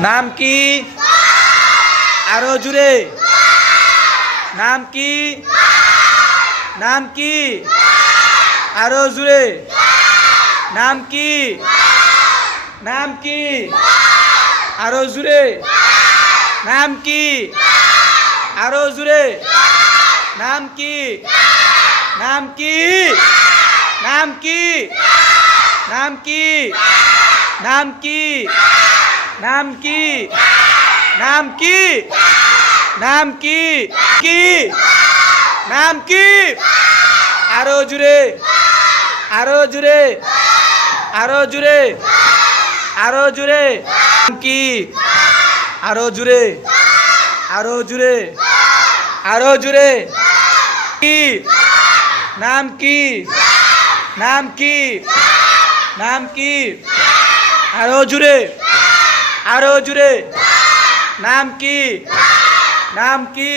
নাম কি? আরো জুড়ে। নাম কি? নাম কি? আরো জুড়ে। নাম কি? নাম কি? আরো জুড়ে। নাম কি? আরো জুড়ে। নাম কি? নাম কি? নাম কি? নাম কি? নাম কি? নাম কি? নাম কি? নাম কি? কি? নাম কি? আরো জুড়ে। আরো জুড়ে। আরো জুড়ে। আরো জুড়ে। নাম কি? আরো জুড়ে। আরো জুড়ে। আরো জুড়ে। কি? নাম কি? নাম কি? নাম কি? আরো জুড়ে। আরো জুড়ে। নাম কি? নাম কি?